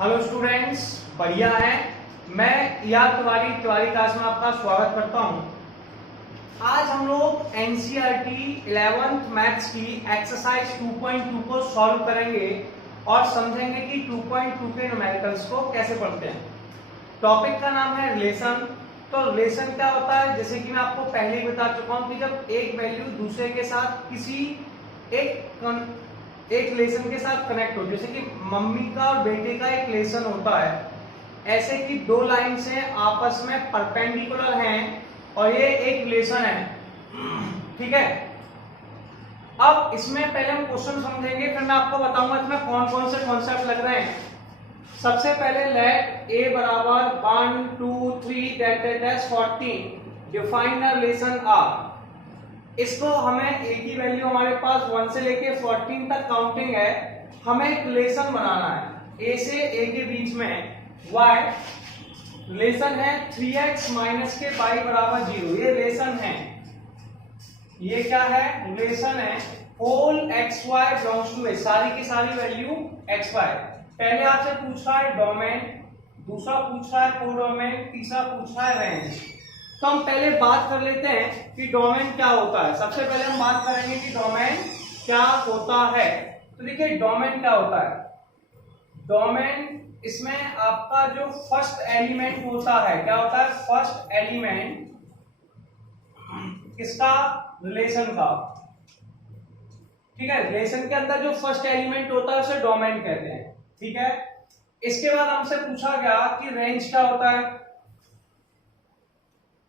Hello students, बढ़िया है। मैं याद तिवारी क्लास में आपका स्वागत करता हूं। आज हम लोग एनसीईआरटी 11th मैथ्स की एक्सरसाइज 2.2 को सॉल्व करेंगे और समझेंगे कि 2.2 के न्यूमेरिकल्स को कैसे पढ़ते हैं। टॉपिक का नाम है रिलेशन। तो रिलेशन क्या होता है, जैसे कि मैं आपको पहले ही बता चुका हूं कि जब एक वैल्यू दूसरे के साथ किसी एक रिलेशन के साथ कनेक्ट हो, जैसे कि मम्मी का और बेटे का एक रिलेशन होता है, ऐसे कि दो लाइन्स हैं आपस में परपेंडिकुलर हैं और ये एक रिलेशन है, ठीक है। अब इसमें पहले हम क्वेश्चन समझेंगे, फिर मैं आपको बताऊंगा इसमें कौन कौन से कॉन्सेप्ट लग रहे हैं। सबसे पहले लेट ए बराबर 1 2 3 that 14 define the relation R. इसको हमें ए की वैल्यू हमारे पास 1 से लेके 14 तक काउंटिंग है, हमें एक रिलेशन बनाना है ए से ए के बीच में। वाई रिलेशन है 3x माइनस के y बराबर 0। ये रिलेशन है, ये क्या है, रिलेशन है whole X Y belongs to A, सारी की सारी वैल्यू एक्स वाई। पहले आपसे पूछ रहा है डोमेन, दूसरा पूछ रहा है कोडोमेन, तीसरा पूछ रहा है रेंज। तो हम पहले बात कर लेते हैं कि डोमेन क्या होता है। सबसे पहले हम बात करेंगे कि डोमेन क्या होता है। तो देखिए डोमेन क्या होता है। डोमेन इसमें आपका जो फर्स्ट एलिमेंट होता है, क्या होता है, फर्स्ट एलिमेंट किसका, रिलेशन का, ठीक है। रिलेशन के अंदर जो फर्स्ट एलिमेंट होता है उसे डोमेन कहते हैं, ठीक है। इसके बाद हमसे पूछा गया कि रेंज क्या होता है,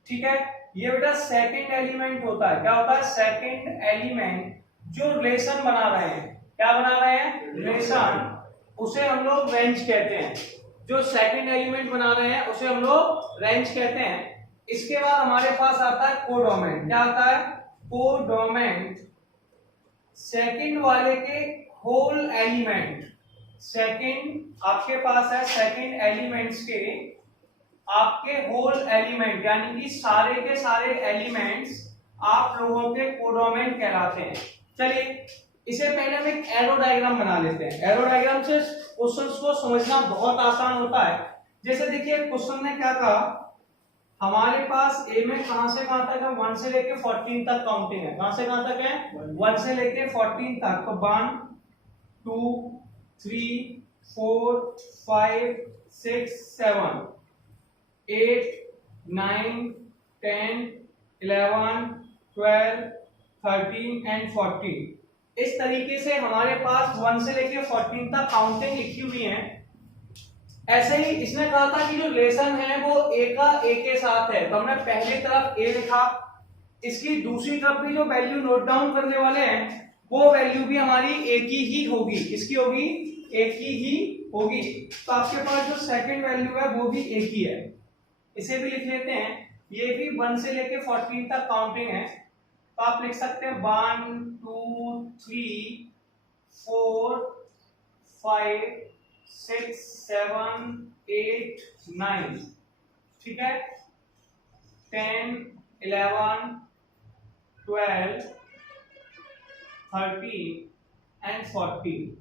ठीक है। ये बेटा सेकंड एलिमेंट होता है, क्या होता है, सेकंड एलिमेंट जो रिलेशन बना रहे हैं, क्या बना रहे हैं, रिलेशन, उसे हम लोग रेंज कहते हैं। जो सेकंड एलिमेंट बना रहे हैं उसे हम लोग रेंज कहते हैं। इसके बाद हमारे पास आता है कोडोमेन। क्या आता है, कोडोमेन, सेकंड वाले के होल एलिमेंट, सेकंड आपके पास है सेकंड एलिमेंट्स के, आपके होल एलिमेंट यानी कि सारे के सारे एलिमेंट्स आप लोगों के कोडोमेन कहलाते हैं। चलिए इसे पहले हम एक एरो डायग्राम बना लेते हैं। एरो डायग्राम से क्वेश्चंस को समझना बहुत आसान होता है। जैसे देखिए क्वेश्चन ने क्या कहा, हमारे पास ए में कहां से कहां तक है, 1 से लेके 14 तक काउंटिंग है। कहां से कहां तक है, 1 से लेके 14 तक। तो 1 2 3 4 5 6 7 8 9 10 11 12 13 एंड 14। इस तरीके से हमारे पास 1 से लेके 14 तक काउंटिंग लिखी हुई है। ऐसे ही इसने कहा था कि जो रिलेशन है वो ए का ए के साथ है, तो हमने पहली तरफ ए लिखा, इसकी दूसरी तरफ भी जो वैल्यू नोट डाउन करने वाले हैं वो वैल्यू भी हमारी ए की ही होगी। किसकी होगी, ए की ही होगी। तो आपके पास जो सेकंड वैल्यू है वो भी ए की है, इसे भी लिख लेते हैं। ये भी 1 से लेके 14 तक काउंटिंग है, तो आप लिख सकते हैं 1 2 3 4 5 6 7 8 9, ठीक है, 10 11 12 13 एंड 14।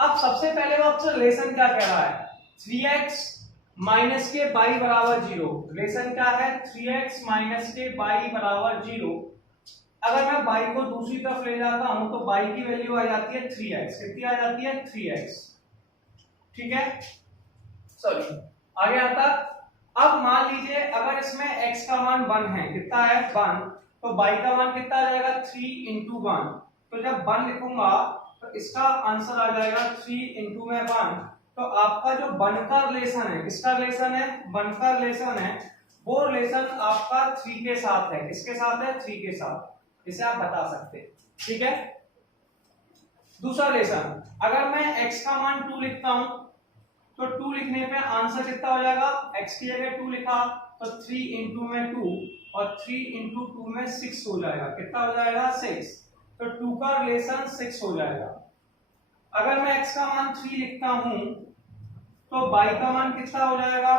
अब सबसे पहले वो आपसे रिलेशन क्या कह रहा है, 3x माइनस के y बराबर 0। रिलेशन क्या है, 3x माइनस के y बराबर 0। अगर मैं y को दूसरी तरफ ले जाता हूं तो y की वैल्यू आ जाती है 3x। कितनी आ जाती है, 3x, ठीक है। सॉरी, आगे आता। अब मान लीजिए अगर इसमें x का मान 1 है, कितना है 1, तो y का मान कितना आ जाएगा 3 इंटू 1। तो जब 1 लिखूंगा तो इसका आंसर आ जाएगा 3 इंटू में 1। तो आपका जो 1 का रिलेशन है, किसका रिलेशन है, 1 का रिलेशन है, वो रिलेशन आपका 3 के साथ है। किसके साथ है, 3 के साथ। इसे आप बता सकते हैं, ठीक है। दूसरा रिलेशन, अगर मैं x का मान 2 लिखता हूं तो 2 लिखने पे आंसर कितना हो जाएगा, x की जगह 2 लिखा तो 3 इंटू में 2 और 3 इंटू 2 में 6 हो जाएगा। कितना हो जाएगा, 6। तो 2 का रिलेशन 6 हो जाएगा। अगर मैं x का मान 3 लिखता हूं तो y का मान कितना हो जाएगा,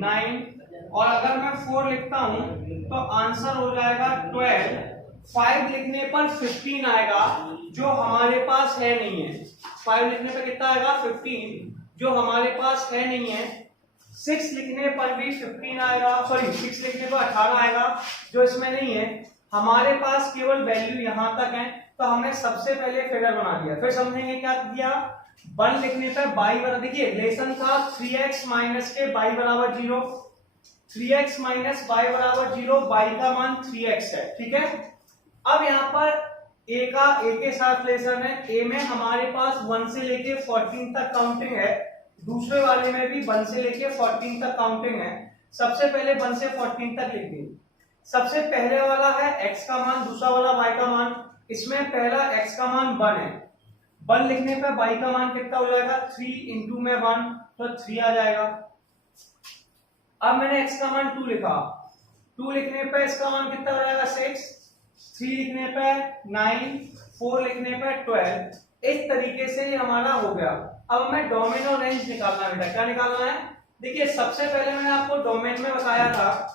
9। और अगर मैं 4 लिखता हूं तो आंसर हो जाएगा 12। 5 लिखने पर 15 आएगा, जो हमारे पास है नहीं है। 5 लिखने पर कितना आएगा, 15। जो हमारे पास है नहीं है। 6 लिखने पर भी 15 आएगा, सॉरी 6 लिखने पर 18 आएगा, जो इसमें नहीं है। हमारे पास केवल वैल्यू यहां तक है, तो हमने सबसे पहले फिगर बना दिया। फिर समझेंगे क्या दिया, 1 लिखने पर y बराबर, देखिए रिलेशन था 3x माइनस के y बराबर 0, 3x माइनस y बराबर 0, y का मान 3x है, ठीक है। अब यहाँ पर a के साथ रिलेशन है, a में हमारे पास 1 से लेके 14 तक काउंटिंग है, दूसरे वाले में भी 1 से लेके 14 तक काउंटिंग है। सबसे पहले 1 से 14 तक लिख दी। सबसे पहले वाला है x का मान, दूसरा वाला y का मान। इसमें पहला x का मान 1 है, 1 लिखने पर y का मान कितना हो जाएगा, 3 इंटू में 1 तो 3 आ जाएगा। अब मैंने x का मान 2 लिखा, 2 लिखने पर इसका मान कितना हो जाएगा 6, 3 लिखने पर 9, 4 लिखने पर 12। इस तरीके से ये हमारा हो गया। अब हमें डोमेन और रेंज निकालना है बेटा। क्या निकालना है, देखिए सबसे पहले मैंने आपको डोमेन में बताया था,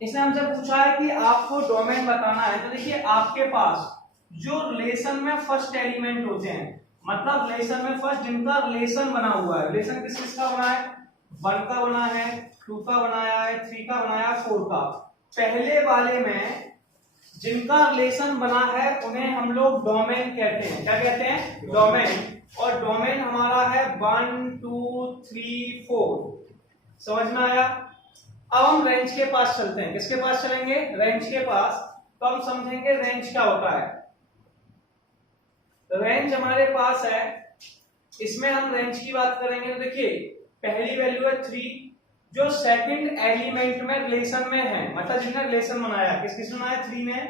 इसने हमसे पूछा है कि आपको डोमेन बताना है। तो देखिए आपके पास जो रिलेशन में फर्स्ट एलिमेंट होते हैं, मतलब रिलेशन में फर्स्ट जिनका रिलेशन बना हुआ है, रिलेशन किस किस का बना है, 1 का बना है, 2 का बनाया है, 3 का बनाया है, 4 का। पहले वाले में जिनका रिलेशन बना है उन्हें हम लोग डोमेन कहते हैं। क्या कहते हैं, डोमेन। और डोमेन हमारा है 1 2 3 4। समझ में आया। अब हम रेंज के पास चलते हैं। किसके पास चलेंगे, रेंज के पास। तो हम समझेंगे रेंज क्या होता है। रेंज हमारे पास है, इसमें हम रेंज की बात करेंगे। तो देखिए पहली वैल्यू है 3, जो सेकंड एलिमेंट में रिलेशन में है, मतलब जिसने रिलेशन बनाया, किस किस ने बनाया, 3 ने,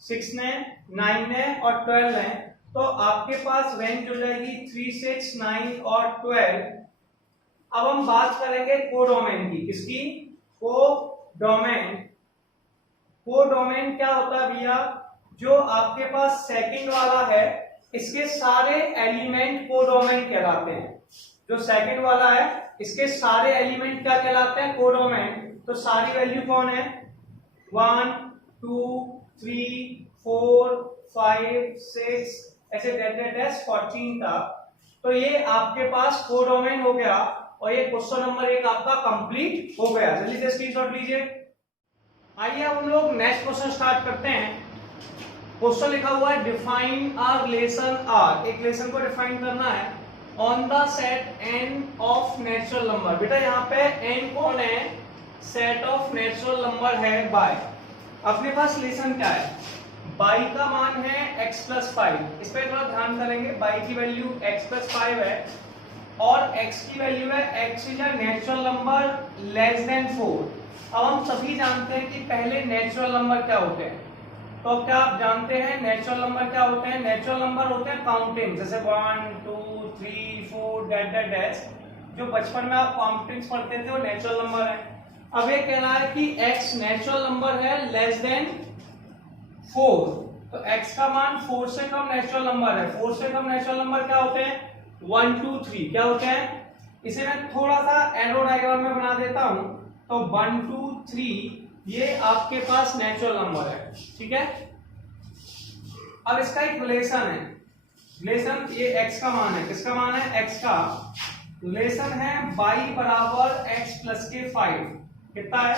6 ने, 9 ने और 12 ने। तो आपके पास रेंज हो जाएगी 3 6 9 और 12। अब हम बात करेंगे कोडोमेन की। किसकी, कोडोमेन। कोडोमेन क्या होता है भैया, जो आपके पास सेकंड वाला है इसके सारे एलिमेंट कोडोमेन कहलाते हैं। जो सेकंड वाला है इसके सारे एलिमेंट क्या कहलाते हैं, कोडोमेन। तो सारी वैल्यू कौन है, 1 2 3 4 5 6 ऐसे 14 तक। तो ये आपके पास कोडोमेन हो गया और ये क्वेश्चन नंबर 1 आपका कंप्लीट हो गया। जल्दी से स्क्रीनशॉट लीजिए। आइए अब हम लोग नेक्स्ट क्वेश्चन स्टार्ट करते हैं। क्वेश्चन लिखा हुआ है डिफाइन अ रिलेशन आर। एक रिलेशन को डिफाइन करना है on the set N of natural number. बेटा यहाँ पे एन कौन है, सेट ऑफ नेचुरल नंबर है बाय। अपने पास रिलेशन क्या है, बाई का मान है x प्लस 5। इस पर थोड़ा ध्यान करेंगे, बाई की वैल्यू x प्लस 5 है और x की वैल्यू है x is a natural number less than 4। अब हम सभी जानते हैं कि पहले नेचुरल नंबर क्या होते हैं। तो क्या आप जानते हैं नेचुरल नंबर क्या होते हैं, नेचुरल नंबर होते हैं काउंटिंग, जैसे 1 2 3 4 डैश। जो बचपन में आप काउंटिंग्स पढ़ते थे वो नेचुरल नंबर है। अब ये कह रहा है कि x नेचुरल नंबर है लेस देन 4, तो x का मान 4 से कम नेचुरल नंबर है। 4 से कम नेचुरल नंबर क्या होते हैं, 1 2 3 क्या होते हैं। इसे मैं थोड़ा सा एरो डायग्राम में बना देता हूं। तो 1 2 3 ये आपके पास नेचुरल नंबर है, ठीक है। अब इसका एक रिलेशन है, रिलेशन ये x का मान है, किसका मान है, x का। रिलेशन है y बराबर x प्लस के 5। कितना है,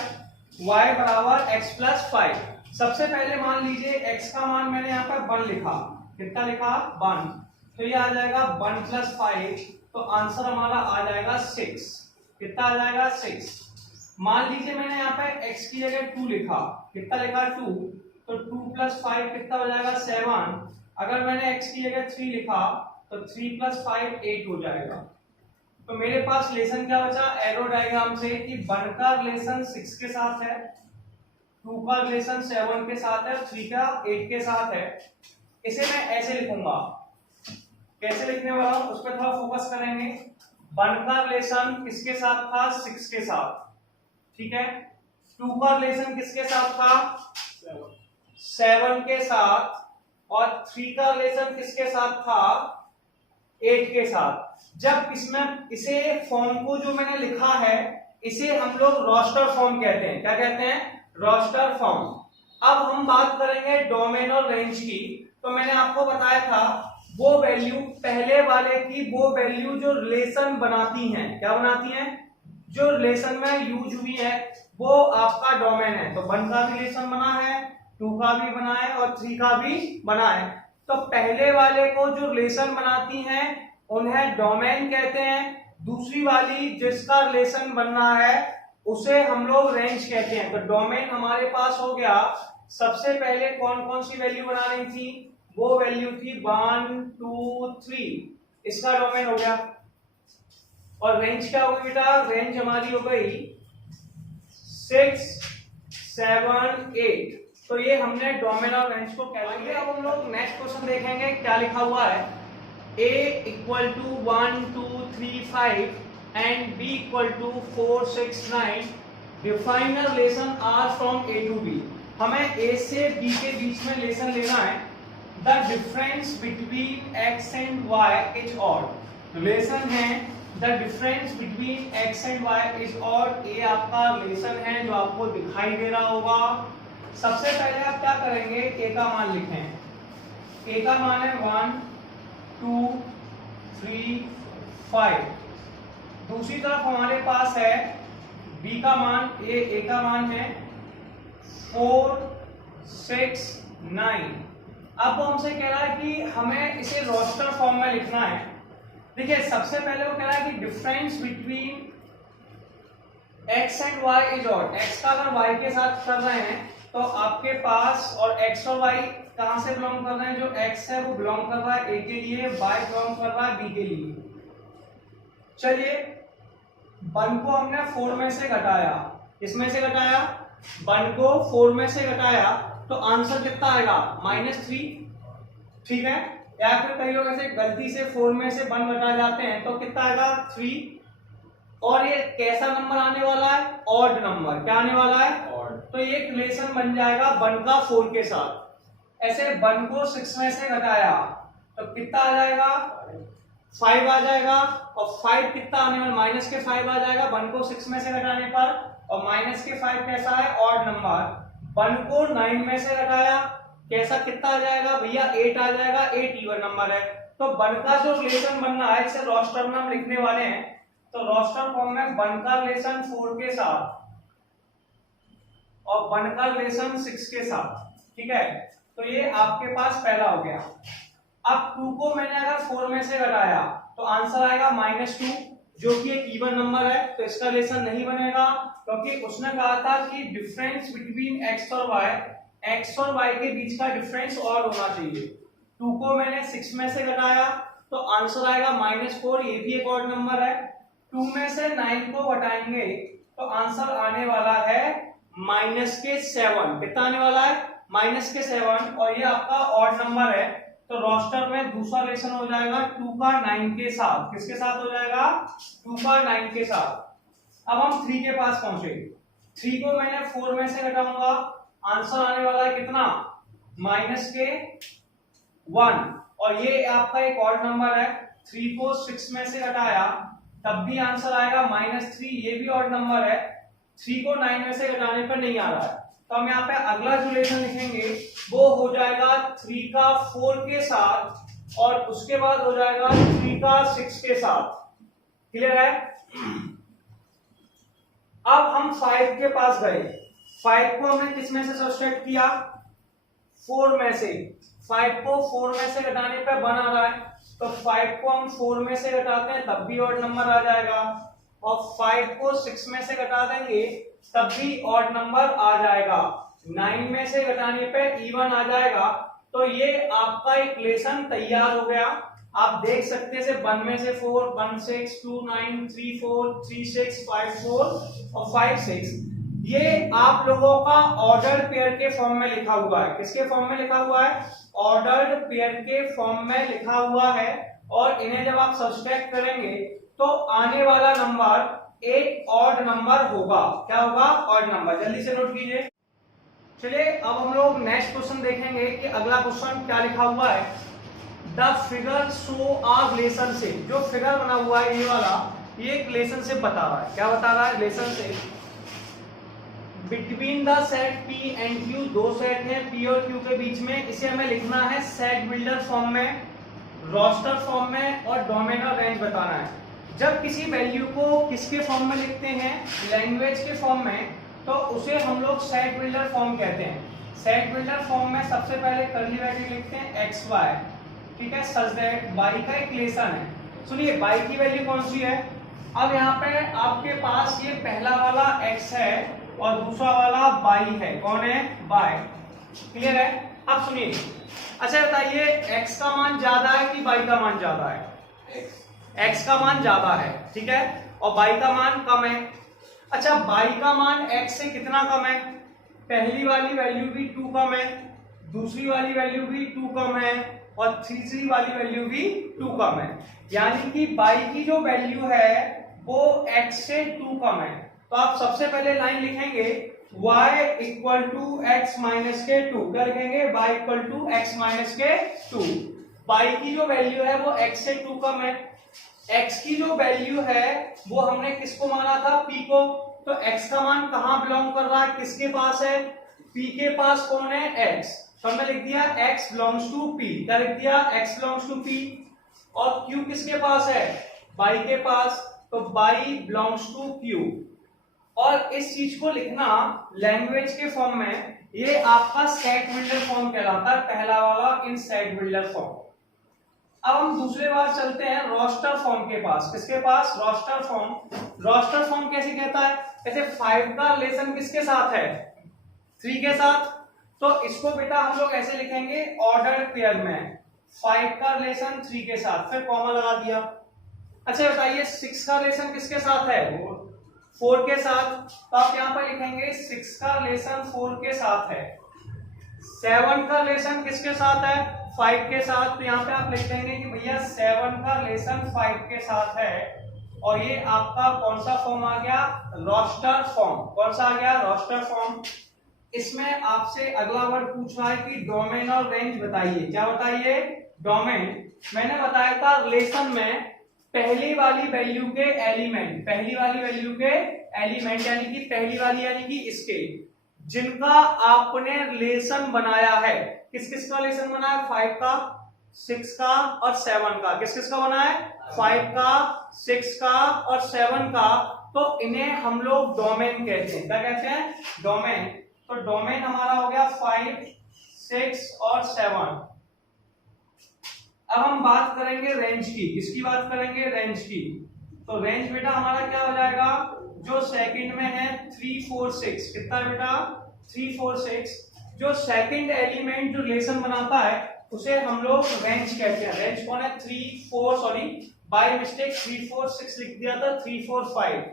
y बराबर x प्लस 5। सबसे पहले मान लीजिए x का मान मैंने यहाँ पर 1 लिखा। कितना लिखा, 1। तो ये आ जाएगा 1 प्लस 5, तो आंसर हमारा आ जाएगा 6। कितना आ जाएगा, 6। मान लीजिए मैंने यहाँ पे x की जगह 2 लिखा। कितना लिखा, 2। तो 2 प्लस 5 कितना हो जाएगा, 7। अगर मैंने x की जगह 3 लिखा तो 3 प्लस 5 8 हो जाएगा। तो मेरे पास रिलेशन क्या बचा, एरो डायग्राम से, कि 1 का रिलेशन 6 के साथ है, 2 का रिलेशन 7 के साथ है, 3 का 8 के साथ है। इसे मैं ऐसे लिखूंगा, कैसे लिखने वाला हूं उस पर थोड़ा फोकस करेंगे। 1 का रिलेशन किसके साथ था, 6 के साथ, ठीक है। 2 का रिलेशन किसके साथ था, 7 के साथ। और 3 का रिलेशन किसके साथ था, 8 के साथ। जब इसमें इसे फॉर्म को जो मैंने लिखा है इसे हम लोग रोस्टर फॉर्म कहते हैं। क्या कहते हैं, रोस्टर फॉर्म। अब हम बात करेंगे डोमेन और रेंज की। तो मैंने आपको बताया था वो वैल्यू, पहले वाले की वो वैल्यू जो रिलेशन बनाती हैं, क्या बनाती हैं, जो रिलेशन में यूज हुई है, वो आपका डोमेन है। तो 1 का भी रिलेशन बना है, 2 का भी बना है और 3 का भी बना है। तो पहले वाले को जो रिलेशन बनाती हैं उन्हें डोमेन कहते हैं, दूसरी वाली जिसका रिलेशन बनना है उसे हम लोग रेंज कहते हैं। तो डोमेन हमारे पास हो गया। सबसे पहले कौन कौन सी वैल्यू बनानी थी, वो वैल्यू थी 1 2 3, इसका डोमेन हो गया। और रेंज क्या होगी बेटा, रेंज हमारी हो गई 6 7 8। तो ये हमने डोमेन और रेंज को कैलकुलेट किया। अब हम लोग नेक्स्ट क्वेश्चन देखेंगे, क्या लिखा हुआ है, a equal to 1 2 3 5 and b equal to 4 6 9, define a relation r from a to b। हमें a से b के बीच में रिलेशन लेना है। The difference between x and y is odd. Relation है the difference between x and y is odd. ये आपका relation है जो आपको दिखाई दे रहा होगा। सबसे पहले आप क्या करेंगे, a का मान लिखें। a का मान है 1 2 3 5। दूसरी तरफ हमारे पास है b का मान, a का मान है 4 6 9। अब वो हमसे कह रहा है कि हमें इसे रोस्टर फॉर्म में लिखना है। देखिए सबसे पहले वो कह रहा है कि difference between x and y is odd. x का अगर y के साथ कर रहे हैं तो आपके पास, और x और y कहां से बिलोंग कर रहे हैं, जो x है वो बिलोंग कर रहा है a के लिए, y बिलोंग कर रहा है b के लिए। चलिए 1 को हमने 4 में से घटाया, इसमें से घटाया 1 को 4 में से घटाया तो आंसर कितना आएगा, -3। ठीक है, या फिर कई लोग ऐसे गलती से 4 में से 1 घटा जाते हैं तो कितना आएगा 3। और ये कैसा नंबर आने वाला है, ऑड नंबर। क्या आने वाला है, ऑड। तो ये रिलेशन बन जाएगा 1 का 4 के साथ। ऐसे 1 को 6 में से घटाया तो कितना आ जाएगा, 5 आ जाएगा। और 5 कितना आने वाला, माइनस के 5 आ जाएगा 1 को 6 में से घटाने पर। और माइनस के 5 कैसा है, ऑड नंबर। 1 को 9 में से घटाया कैसा, कितना आ जाएगा भैया, 8 आ जाएगा। 8 इवन नंबर है। तो 1 का जो रिलेशन बनना है इसे रोस्टर में हम लिखने वाले हैं। तो रोस्टर फॉर्म में 1 का रिलेशन 4 के साथ और 1 का रिलेशन 6 के साथ। ठीक है, तो ये आपके पास पहला हो गया। अब 2 को मैंने अगर 4 में से घटाया तो आंसर आएगा -2, जो कि एक इवन नंबर है। तो इसका रिलेशन नहीं बनेगा क्योंकि उसने कहा था कि डिफरेंस बिटवीन x और y, x और y के बीच का डिफरेंस और होना चाहिए। 2 को मैंने 6 में से घटाया तो आंसर आएगा -4, ये भी एक ऑड नंबर है। 2 में से 9 को घटाएंगे तो आंसर आने वाला है -7। कितना आने वाला है, -7। और ये आपका ऑड नंबर है। तो रोस्टर में दूसरा रिलेशन हो जाएगा 2 का 9 के साथ। किसके साथ हो जाएगा, 2 का 9 के साथ। अब हम 3 के पास पहुंचे। 3 को मैंने 4 में से घटाऊंगा, आंसर आने वाला है कितना, -1। और ये आपका एक ऑड नंबर है। 3 को 6 में से घटाया तब भी आंसर आएगा -3, ये भी ऑड नंबर है। 3 को 9 में से घटाने पर नहीं आ रहा है। तो हम यहाँ पे अगला जो रिलेशन लिखेंगे वो हो जाएगा 3 का 4 के साथ और उसके बाद हो जाएगा 3 का 6 के साथ। क्लियर है। अब हम 5 के पास गए। 5 को हमने किस में से सब्सट्रैक्ट किया, 4 में से। 5 को 4 में से घटाने पे 1 आ रहा है, तो 5 को हम 4 में से घटाते हैं तब भी ऑड नंबर आ जाएगा। और 5 को 6 में से घटा देंगे तब भी ऑड नंबर आ जाएगा। 9 में से घटाने पे इवन आ जाएगा। तो ये आपका एक रिलेशन तैयार हो गया। आप देख सकते हैं 1 में से 4, 1 6, 2 9, 3 4, 3 6, 5 4 और 5 6। ये आप लोगों का ऑर्डर्ड पेयर के फॉर्म में लिखा हुआ है। किसके फॉर्म में लिखा हुआ है, ऑर्डर्ड पेयर के फॉर्म में लिखा हुआ है। और इन्हें जब आप सब्सट्रैक्ट करेंगे तो आने वाला नंबर एक ऑड नंबर होगा। क्या होगा, ऑड नंबर। जल्दी से नोट कीजिए। चलिए अब हम लोग नेक्स्ट क्वेश्चन देखेंगे कि अगला क्वेश्चन क्या लिखा हुआ है। The figure show a relationship. जो फिगर बना हुआ है ये वाला, ये एक रिलेशनशिप बता रहा है। क्या बता रहा है, relationship between the set P and Q। दो सेट हैं P और Q के बीच में। इसे हमें लिखना है सेट बिल्डर फॉर्म में। रोस्टर फॉर्म में और डोमेन और रेंज बताना है। जब किसी वैल्यू को किसके फॉर्म में लिखते हैं, लैंग्वेज के फॉर्म में, तो उसे हम लोग सेट बिल्डर फॉर्म कहते हैं। सेट बिल्डर फॉर्म में सबसे पहले कर्ली ब्रैकेट लिखते हैं एक्स वाई, ठीक है, सच दैट वाई का एक रिलेशन है। सुनिए वाई की वैल्यू कौन सी है, अब यहाँ पे आपके पास ये पहला वाला x है और दूसरा वाला y है। कौन है, y। क्लियर है। अब सुनिए, अच्छा बताइए x का मान ज्यादा है कि y का मान ज्यादा है? x का मान ज्यादा है, ठीक है, और y का मान कम है। अच्छा y का मान x से कितना कम है? पहली वाली वैल्यू भी 2 कम है, दूसरी वाली वैल्यू भी 2 कम है और तीसरी वाली वैल्यू भी 2 कम है। यानी कि y की जो वैल्यू है वो x से 2 कम है। तो आप सबसे पहले लाइन लिखेंगे y equal to X minus के 2। क्या लिखेंगे, y equal to X minus के 2। y की जो वैल्यू है वो x से 2 कम है। x की जो वैल्यू है वो हमने किसको माना था, p को। तो x का मान कहां बिलोंग कर रहा है, किसके पास है, p के पास। कौन है, x। तो हमने लिख दिया x बिलोंग्स टू p। क्या लिख दिया, x बिलोंग्स टू p। और q किसके पास है, y के पास, तो y बिलोंग्स टू q। और इस चीज को लिखना लैंग्वेज के फॉर्म में, ये आपका सेट बिल्डर फॉर्म कहलाता है, पहला वाला इन सेट बिल्डर फॉर्म। अब हम दूसरे बार चलते हैं रोस्टर फॉर्म के पास। किसके पास, रोस्टर फॉर्म। रोस्टर फॉर्म कैसे कहता है, जैसे 5 का रिलेशन किसके साथ है, 3 के साथ। तो इसको बेटा हम लोग ऐसे लिखेंगे ऑर्डर पेयर में, 5 का रिलेशन 3 के साथ, फिर कॉमा लगा दिया। अच्छा बताइए 6 का रिलेशन किसके साथ है, 4 के साथ। तो आप यहाँ पर लिखेंगे 6 का रिलेशन 4 के साथ है। 7 का रिलेशन किसके साथ है, 5 के साथ। तो यहाँ पे आप लिख देंगे कि भैया 7 का रिलेशन 5 के साथ है। और ये आपका कौन सा फॉर्म आ गया, रोस्टर फॉर्म। कौन सा आ गया, रोस्टर फॉर्म। इसमें आपसे अगला वर्ड पूछ रहा है कि डोमेन और रेंज बताइए। क्या बताइए, डोमेन। मैंने बताया था रिलेशन में पहली वाली वैल्यू के एलिमेंट, पहली वाली वैल्यू के एलिमेंट यानी कि पहली वाली यानी कि इसके, जिनका आपने रिलेशन बनाया है। किस किस का रिलेशन बनाया, 5 का, 6 का और 7 का। किस किस का बना है, 5 का, 6 का और 7 का। तो इन्हें हम लोग डोमेन कहते हैं। क्या कहते हैं, डोमेन। तो डोमेन हमारा हो गया 5, 6 और 7। अब हम बात करेंगे रेंज की। किसकी बात करेंगे, रेंज की। तो रेंज बेटा हमारा क्या हो जाएगा, जो सेकंड में है 3, 4, 6। कितना है बेटा, 3, 4, 6। जो सेकंड एलिमेंट जो रिलेशन बनाता है उसे हम लोग रेंज कहते हैं। रेंज कौन है, 3, 4, सॉरी बाय मिस्टेक 3, 4, 6 लिख दिया था, 3, 4, 5।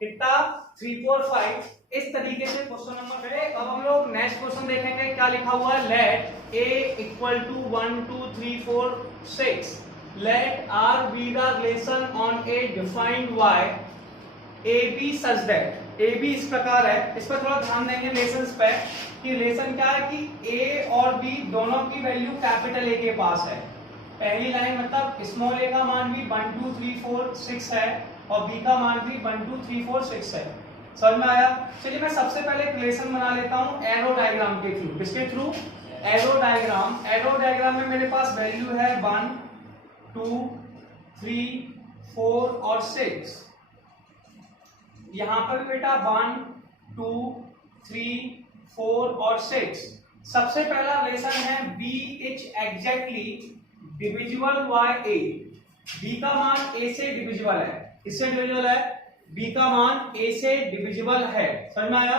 कितना, 3, 4, 5। इस तरीके से क्वेश्चन नंबर है। अब हम लोग नेक्स्ट क्वेश्चन देखेंगे। क्या लिखा हुआ है, late a equal to 1, 2, 3, 4, 6 let r be the relation on a defined y ab such that ab इस प्रकार है। इस पर थोड़ा ध्यान देंगे रिलेशंस पे कि रिलेशन क्या है कि a और b दोनों की वैल्यू कैपिटल A के पास है। पहली लाइन मतलब स्मॉल a का मान भी 1, 2, 3, 4, 6 है और b का मान भी 1, 2, 3, 4, 6 है। समझ में आया। चलिए मैं सबसे पहले एक रिलेशन बना लेता हूं एरो डायग्राम के थ्रू। किसके through, arrow diagram. Arrow diagram में मेरे पास वैल्यू है 1, 2, 3, 4 और 6। यहां पर बेटा 1, 2, 3, 4 और 6। सबसे पहला रिलेशन है b is exactly divisible by a। b का मान a से डिविजिबल है। किससे डिविजिबल है, b का मान a से डिविजिबल है। समझ में आया।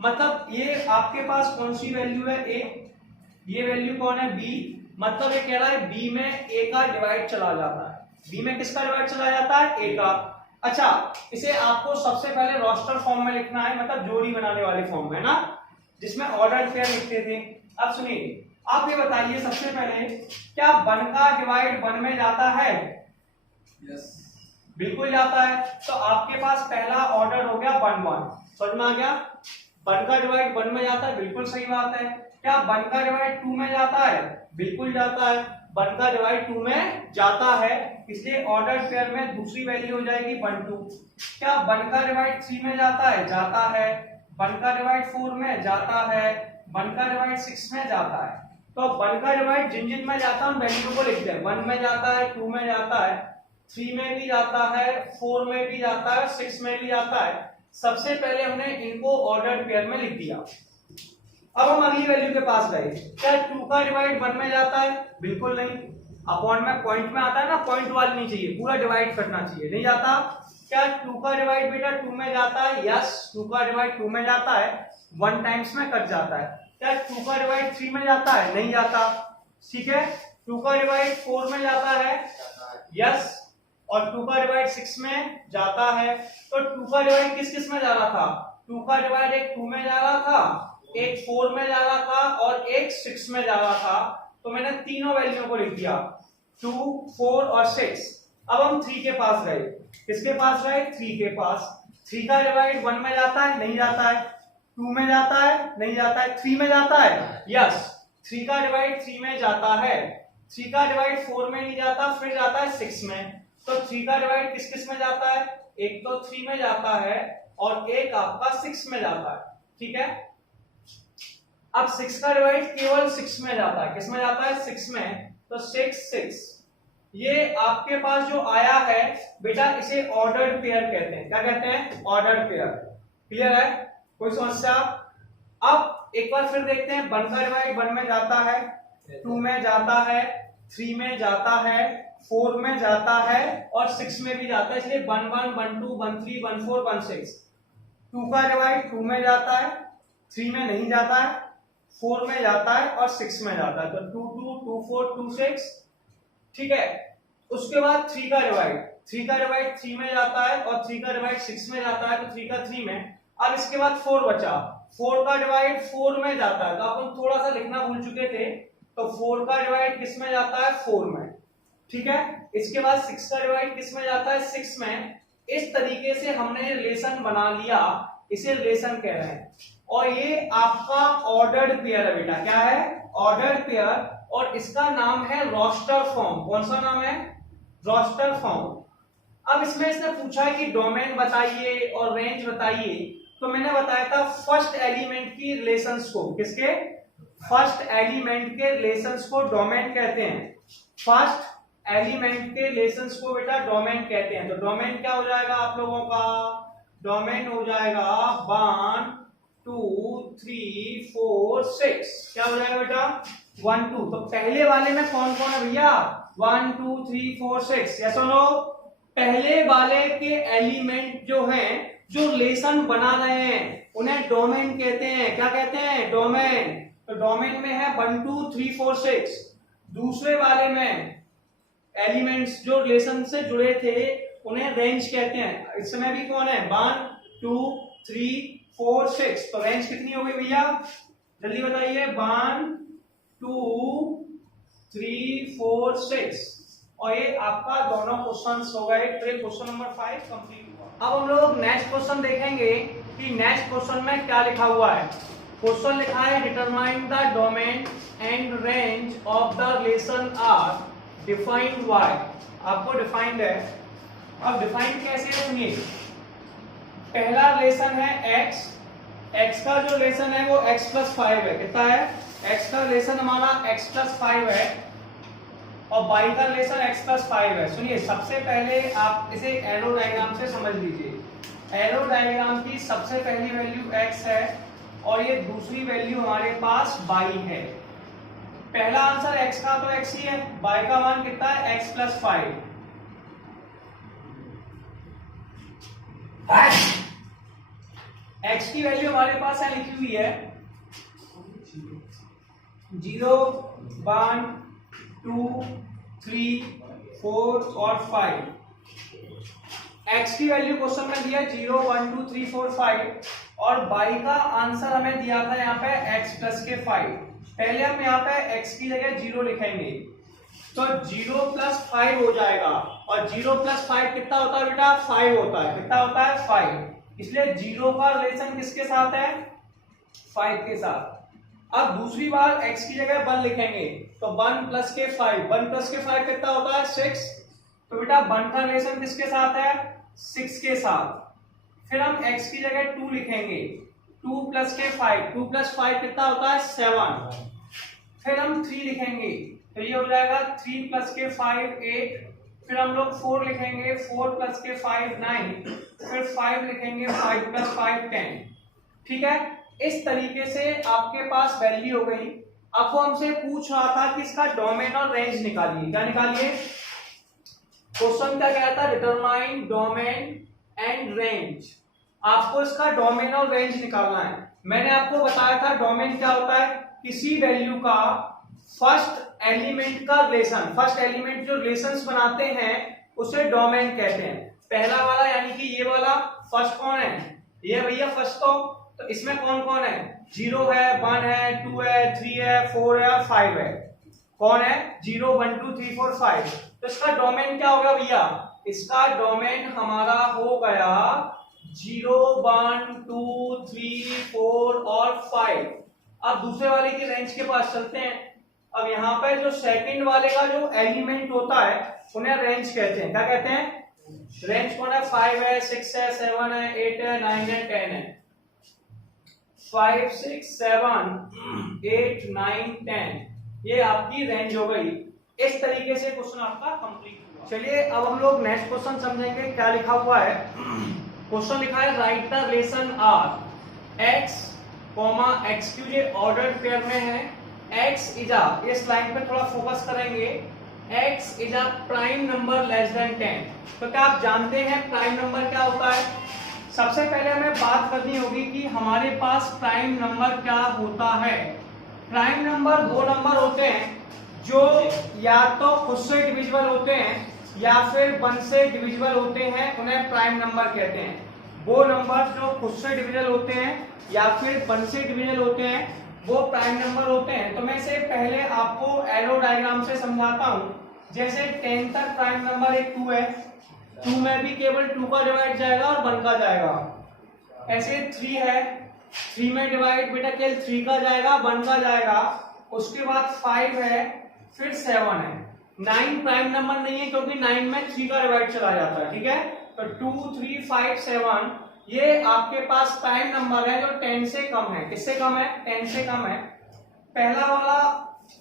मतलब ये आपके पास कौन सी वैल्यू है, a, ये वैल्यू कौन है, b। मतलब ये कह रहा है b में a का डिवाइड चला जाता है। b में किसका डिवाइड चला जाता है, a का। अच्छा इसे आपको सबसे पहले रोस्टर फॉर्म में लिखना है, मतलब जोड़ी बनाने वाले फॉर्म में ना, जिसमें ऑर्डर पेयर लिखते थे। अब सुनिए, आप ये बताइए सबसे पहले, क्या 1 का डिवाइड 1 में जाता है, यस बिल्कुल जाता है। तो आपके पास पहला ऑर्डर हो गया 1, 1। समझ में आ गया। 1 का डिवाइड 1 में जाता है, बिल्कुल सही बात है। क्या 1 का डिवाइड 2 में जाता है, बिल्कुल जाता है। 1 का डिवाइड 2 में जाता है, इसलिए ऑर्डर पेयर में दूसरी वैल्यू हो जाएगी 1, 2। क्या 1 का डिवाइड 3 में जाता है, जाता है। 1 का डिवाइड 4 में जाता है, 1 का डिवाइड 6 में जाता है। तो अब 1 का डिवाइड जिन जिन में जाता है उन वैल्यू को लिखते हैं। 1 में जाता है, 2 में जाता है, 3 में भी जाता है, 4 में भी जाता है, 6 में भी जाता है। सबसे पहले हमने इनको ऑर्डर्ड पेयर में लिख दिया। अब हम अगली वैल्यू के पास गए। क्या 2 का डिवाइड 1 में जाता है? बिल्कुल नहीं। अपॉन में पॉइंट में आता है ना, पॉइंट वाली नहीं चाहिए, पूरा डिवाइड करना चाहिए, नहीं जाता। क्या 2 का डिवाइड बेटा 2 में जाता है? यस, 2 का डिवाइड 2 में जाता है, 1 टाइम्स में कट जाता है। क्या 2 का डिवाइड 3 में जाता है? नहीं जाता। ठीक है, 2 का डिवाइड 4 में जाता है, यस, और 2 का डिवाइड 6 में जाता है। तो 2 का डिवाइड किस किस में जा रहा था? 2 का डिवाइड एक 2 में जा रहा था, एक 4 में जा रहा था और एक 6 में जा रहा था। तो मैंने तीनों वैल्यू को लिख दिया, 2, 4 और 6। अब हम 3 के पास गए। किसके पास गए? 3 के पास। 3 का डिवाइड 1 में जाता है? नहीं जाता है। 2 में जाता है? नहीं जाता है। 3 में जाता है? यस, 3 का डिवाइड 3 में जाता है। 3 का डिवाइड 4 में नहीं जाता, फिर जाता है 6 में। तो 3 का डिवाइड किस किस में जाता है? एक तो 3 में जाता है और एक आपका 6 में जाता है। ठीक है, अब 6 का डिवाइड केवल 6 में जाता है। किस में जाता है? 6 में। तो 6 6 ये आपके पास जो आया है बेटा, इसे ऑर्डर्ड पेयर कहते हैं। क्या कहते हैं? Ordered pair. क्लियर है? कोई समस्या? अब एक बार फिर देखते हैं। 1 का डिवाइड 1 में जाता है, 2 में जाता है, 3 में जाता है, 4 में जाता है और 6 में भी जाता है, इसलिए 1 1 1 2 1 3 1 4 1 6। 2 का डिवाइड 2 में जाता है, 3 में नहीं जाता है, 4 में जाता है और 6 में जाता है। तो 2 2 2 4 2 6। ठीक है, उसके बाद 3 का डिवाइड 3 में जाता है और 3 का डिवाइड 6 में जाता है, तो 3 का 3 में। अब इसके बाद 4 बचा। 4 का डिवाइड 4 में जाता है, तो अपन थोड़ा सा लिखना भूल चुके थे। तो 4 का डिवाइड किस में जाता है? 4 में। ठीक है, इसके बाद 6 का डिवाइड किस में जाता है? 6 में। इस तरीके से हमने रिलेशन बना लिया, इसे रिलेशन कह रहे हैं। और ये आपका ऑर्डर्ड पेयर है बेटा। क्या है? Ordered pair. और इसका नाम है रोस्टर फॉर्म। कौन सा नाम है? Roster form. अब इसमें इसने पूछा है कि डोमेन बताइए और रेंज बताइए। तो मैंने बताया था फर्स्ट एलिमेंट की रिलेशंस को, किसके? फर्स्ट एलिमेंट के रिलेशंस को डोमेन कहते हैं। फर्स्ट एलिमेंट के रिलेशंस को बेटा डोमेन कहते हैं। तो डोमेन क्या हो जाएगा आप लोगों का? डोमेन हो जाएगा 1 2 3 4 6। क्या हो जाएगा बेटा? 1 2। तो पहले वाले में कौन कौन है भैया? 1 2 3 4 6। यस और नो? पहले वाले के एलिमेंट जो हैं, जो रिलेशन बना रहे हैं, उन्हें डोमेन कहते हैं। क्या कहते हैं? डोमेन। तो डोमेन में है 1 2 3 4 6। दूसरे वाले में एलिमेंट्स जो रिलेशन से जुड़े थे उन्हें रेंज कहते हैं। इस समय भी कौन है? 1 2 3 4 6। तो रेंज कितनी हो गई भैया? जल्दी बताइए। 1 2 3 4 6। और ये आपका दोनों क्वेश्चंस हो गए। तो क्वेश्चन नंबर 5 कंप्लीट हुआ। अब हम लोग नेक्स्ट क्वेश्चन देखेंगे कि नेक्स्ट क्वेश्चन में क्या लिखा हुआ है। क्वेश्चन लिखा है determine the domain and range of the relation R defined by. आपको डिफाइंड है। अब डिफाइंड कैसे है सुनिए। पहला रिलेशन है x। x का जो रिलेशन है वो x प्लस 5 है। कितना है? x का रिलेशन हमारा x प्लस 5 है और y का रिलेशन x प्लस 5 है। सुनिए, सबसे पहले आप इसे एरो डायग्राम से समझ लीजिए। एरो डायग्राम की सबसे पहली वैल्यू x है और ये दूसरी वैल्यू हमारे पास y है। पहला आंसर x का तो x ही है, y का मान कितना है? x plus 5। x की वैल्यू हमारे पास है, लिखी हुई है 0 1 2 3 4 और 5। x की वैल्यू क्वेश्चन में दिया 0 1 2 3 4 5 और y का आंसर हमें दिया था यहाँ पे x प्लस के 5। पहले हम यहाँ पे x की जगह 0 लिखेंगे, तो 0 प्लस 5 हो जाएगा। और 0 प्लस 5 कितना होता है बेटा? 5 होता है। कितना होता है? 5। इसलिए 0 का रिलेशन किसके साथ है? 5 के साथ। अब दूसरी बार x की जगह 1 लिखेंगे, तो 1 प्लस के 5। 1 प्लस के 5 कितना होता है? 6। तो बेटा 1 का रिलेशन किसके साथ है? 6 के साथ। फिर हम x की जगह 2 लिखेंगे, 2 प्लस के 5। 2 प्लस 5 कितना होता है? 7। फिर हम 3 लिखेंगे तो ये हो जाएगा 3 प्लस के 5 8, फिर हम लोग 4 लिखेंगे 4 प्लस के 5 9, फिर 5 लिखेंगे 5 प्लस 5 10। ठीक है, इस तरीके से आपके पास वैल्यू हो गई। अब वो हमसे पूछ रहा था कि इसका डोमेन और रेंज निकालिए। क्या निकालिए? क्वेश्चन क्या कहता है? Determine domain and range. आपको इसका डोमेन और रेंज निकालना है। मैंने आपको बताया था डोमेन क्या होता है, किसी वैल्यू का फर्स्ट एलिमेंट का रिलेशन, फर्स्ट एलिमेंट जो रिलेशंस बनाते हैं उसे डोमेन कहते हैं। पहला वाला यानी कि ये वाला फर्स्ट कौन है? ये भैया फर्स्ट तो इसमें कौन कौन है? 0 है, 1 है, 2 है, 3 है, 4 है, 5 है। कौन है? 0 1 2 3 4 5। तो इसका डोमेन क्या होगा भैया? इसका डोमेन हमारा हो गया 0 1 2 3 4 और 5। अब दूसरे वाले की रेंज के पास चलते हैं। अब यहाँ पे जो सेकंड वाले का जो एलिमेंट होता है उन्हें रेंज कहते हैं। क्या कहते हैं? रेंज कौन है? 5 है, 6 है, 7 है, 8 है, 9 है, 10 है। 5 6 7 8 9 10 ये आपकी रेंज हो गई। इस तरीके से क्वेश्चन आपका कंप्लीट हुआ। चलिए अब हम लोग नेक्स्ट क्वेश्चन समझेंगे। क्या लिखा हुआ है? क्वेश्चन लिखा है write the relation R x, x3 ये ऑर्डर्ड पेयर में है। x इज अ, इस लाइन पे थोड़ा फोकस करेंगे, x is a prime number less than 10। तो क्या आप जानते हैं प्राइम नंबर क्या होता है? सबसे पहले हमें बात करनी होगी कि हमारे पास प्राइम नंबर क्या होता है। प्राइम नंबर वो नंबर होते हैं जो या तो खुद से डिविजिबल होते हैं या फिर 1 से डिविजिबल होते हैं, उन्हें प्राइम नंबर कहते हैं। वो नंबर जो खुद से डिविजिबल होते हैं या फिर 1 से डिविजिबल होते हैं वो प्राइम नंबर होते हैं। तो मैं इसे पहले आपको एरो डायग्राम से समझाता हूं। जैसे 10 तक प्राइम नंबर एक 2 है, 2 में भी केवल 2 का डिवाइड जाएगा और 1 का जाएगा। ऐसे 3 है, 3 में डिवाइड बेटा केवल 3 का जाएगा, 1 का जाएगा। उसके बाद 5 है, फिर 7 है। 9 प्राइम नंबर नहीं है क्योंकि 9 में 3 का डिवाइड चला जाता है। ठीक है, तो 2 3 5 7 ये आपके पास प्राइम नंबर है जो 10 से कम है। किससे कम है? 10 से कम है। पहला वाला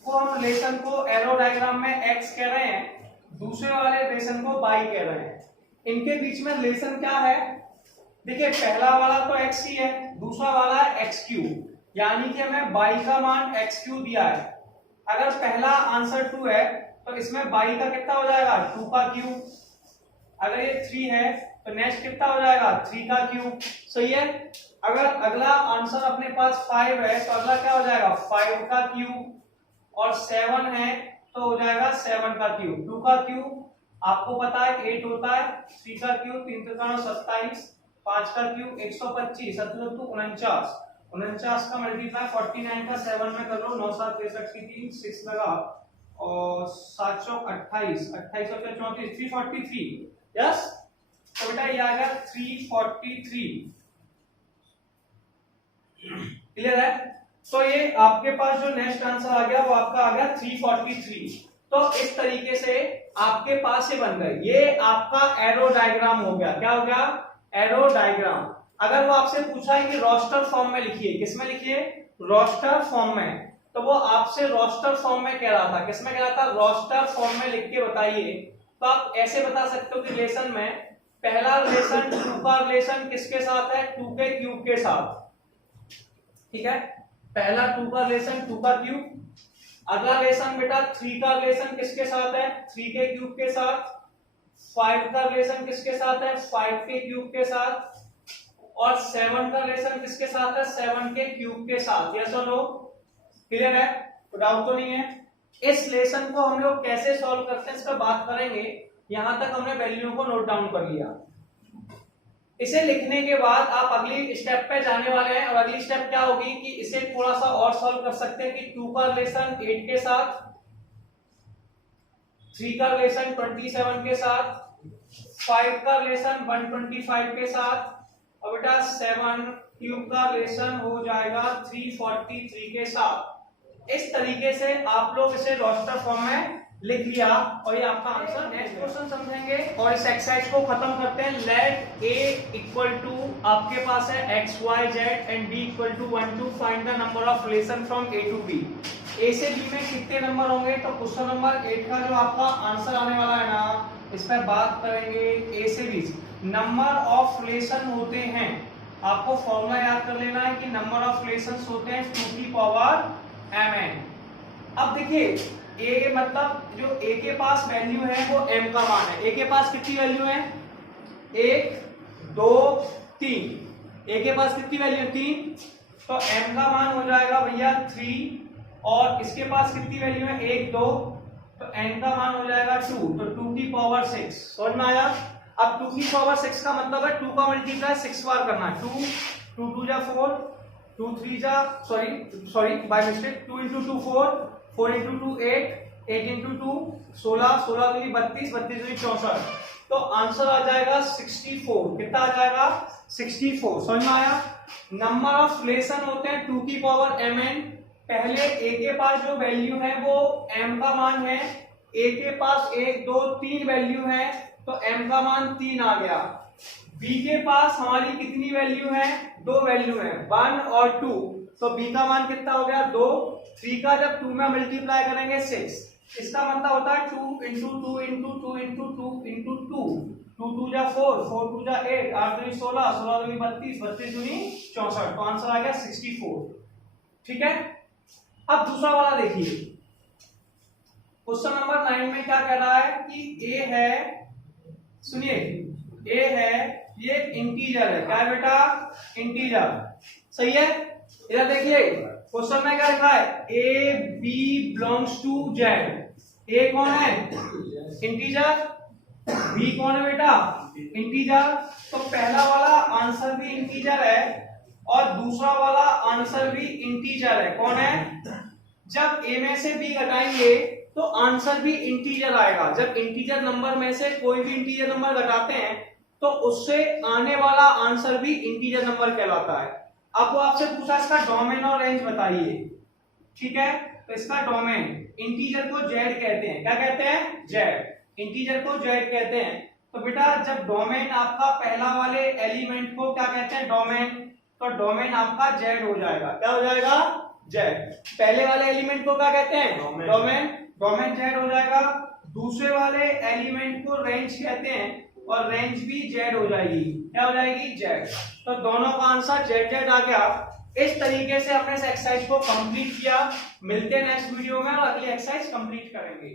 को हम रिलेशन को एरो डायग्राम में x कह रहे हैं, दूसरे वाले रिलेशन को y कह रहे हैं। इनके बीच में रिलेशन क्या है? देखिए पहला वाला तो x ही है, दूसरा वाला है x3, यानी कि हमें y का मान x3 दिया है। अगर पहला आंसर 2 है तो इसमें y का कितना हो जाएगा? 2 का क्यूब। अगर ये 3 है तो नेक्स्ट कितना हो जाएगा? 3 का क्यूब। सही है। अगर अगला आंसर अपने पास 5 है तो अगला क्या हो जाएगा? 5 का क्यूब। और 7 है तो हो जाएगा 7 का क्यूब। 2 का क्यूब आपको पता है 8 होता है, 3 का क्यूब 3 त्रिकोण 27, 5 का क्यूब 125, 7 49, 49 का मल्टीप्लाई 49 का 7 में कर लो, 9 7 63 की 3 6 लगा और 728, 28 और 34 343। यस, तो बेटा ये आ गया 343। क्लियर है? तो ये आपके पास जो नेक्स्ट आंसर आ गया वो आपका आ गया 343। तो इस तरीके से आपके पास ये बन गए। ये आपका एरो डायग्राम हो गया। क्या हो गया? Arrow diagram. अगर वो आपसे पूछा है कि रोस्टर फॉर्म में लिखिए, किसमें लिखिए? रोस्टर फॉर्म में, तो वो आपसे रोस्टर फॉर्म में कह रहा था। किसमें कह रहा था? रोस्टर फॉर्म में लिख के बताइए। तो आप ऐसे बता सकते हो कि रिलेशन में पहला रिलेशन 2 का रिलेशन किसके साथ है? 2 के क्यूब के साथ। ठीक है, पहला 2 का रिलेशन 2 का क्यूब। अगला रिलेशन बेटा 3 का रिलेशन किसके साथ है? 3 के क्यूब के साथ। 5 का रिलेशन किसके साथ है? 5 के क्यूब के साथ। और 7 का रिलेशन किसके साथ है? 7 के क्यूब के साथ। यस और नो? क्लियर है? तो डाउट तो नहीं है? इस रिलेशन को हम लोग कैसे सॉल्व करते हैं इस पर बात करेंगे। यहां तक हमने वैल्यू को नोट डाउन कर लिया। इसे लिखने के बाद आप अगली स्टेप पे जाने वाले हैं और अगली स्टेप क्या होगी कि इसे थोड़ा सा और सॉल्व कर सकते हैं कि 2 का रिलेशन 8 के साथ, 3 का रिलेशन 27 के साथ, 5 का रिलेशन 125 के साथ और बेटा 7 क्यूब का रिलेशन हो जाएगा 343 के साथ। इस तरीके से आप लोग इसे रोस्टर फॉर्म में लिख लिया और ये आपका आंसर। नेक्स्ट क्वेश्चन समझेंगे और इस एक्सरसाइज को खत्म करते हैं। लेट a इक्वल टू आपके पास है x y z and b equal to 1 to find the number of relation from a to b। A से बी में कितने नंबर होंगे, तो क्वेश्चन नंबर 8 का जो आपका आंसर आने वाला है ना, इस पर बात करेंगे ए से बी। नंबर ऑफ रिलेशन होते हैं, आपको फॉर्मूला याद कर लेना है कि नंबर ऑफ रिलेशंस होते हैं 2 की पावर mn। अब देखिए ए मतलब जो ए के पास वैल्यू है वो m का मान है। ए के पास कितनी वैल्यू है, 1 2 3। ए के पास कितनी वैल्यू है, 3, तो m का मान हो जाएगा भैया 3। और इसके पास कितनी वैल्यू है, 1 2, तो n का मान हो जाएगा 2, तो 2 की पावर 6। समझ में आया। अब 2 की पावर 6 का मतलब है 2 का मल्टीप्लाई 6 बार करना है। 2 2 2 जा 4, 2 3 जा sorry by mistake 2 into 2 4, 4 into 2 8, 8 into 2 16, 16 दूनी 32, 32 दूनी 64। तो आंसर आ जाएगा 64। कितना आ जाएगा, 64। समझ में आया। नंबर ऑफ रिलेशन होते हैं 2 की पावर mn। पहले ए के पास जो वैल्यू है वो m का मान है, ए के पास 1 2 3 वैल्यू है, तो m का मान 3 आ गया। b के पास हमारी कितनी वैल्यू है, 2 वैल्यू है, 1 और 2, तो b का मान कितना हो गया, 2। 3 का जब 2 में मल्टीप्लाई करेंगे 6, इसका मतलब होता है 2 into 2 into 2 into 2 into 2, 2 2 जा 4, 4 2 जा 8, 8 दूनी 16, 16 दूनी 32, 32 दूनी 64, तो आंसर आ गया 64। ठीक है। अब दूसरा वाला देखिए, क्वेश्चन नंबर 9 में क्या कह रहा है कि ए है, सुनिए, ए है, ये एक इंटीजर है। क्या है बेटा, इंटीजर। सही है। इधर देखिए क्वेश्चन में क्या लिखा है, A B belongs to Z. A कौन है, इंटीजर, बी कौन है बेटा, इंटीजर। तो पहला वाला आंसर भी इंटीजर है और दूसरा वाला आंसर भी इंटीजर है। कौन है, जब ए में से बी घटाएंगे तो आंसर भी इंटीजर आएगा। जब इंटीजर नंबर में से कोई भी इंटीजर नंबर घटाते हैं तो उससे आने वाला आंसर भी इंटीजर नंबर कहलाता है। अब वो आपसे पूछा इसका डोमेन और रेंज बताइए। ठीक है, तो इसका डोमेन, इंटीजर को जेड कहते हैं। क्या कहते हैं, जेड। इंटीजर को जेड कहते हैं। तो बेटा जब डोमेन आपका पहला वाले एलिमेंट को क्या कहते हैं, डोमेन, तो डोमेन आपका जेड हो जाएगा। क्या हो जाएगा, जेड। पहले वाले एलिमेंट को क्या कहते हैं, डोमेन, डोमेन जेड हो जाएगा। दूसरे वाले एलिमेंट को रेंज कहते हैं और रेंज भी जेड हो जाएगी। क्या हो जाएगी, जेड। तो दोनों का आंसर जेड जेड आ गया। इस तरीके से अपने इस एक्सरसाइज को कंप्लीट किया। मिलते हैं नेक्स्ट वीडियो में और अगली एक्सरसाइज कंप्लीट करेंगे।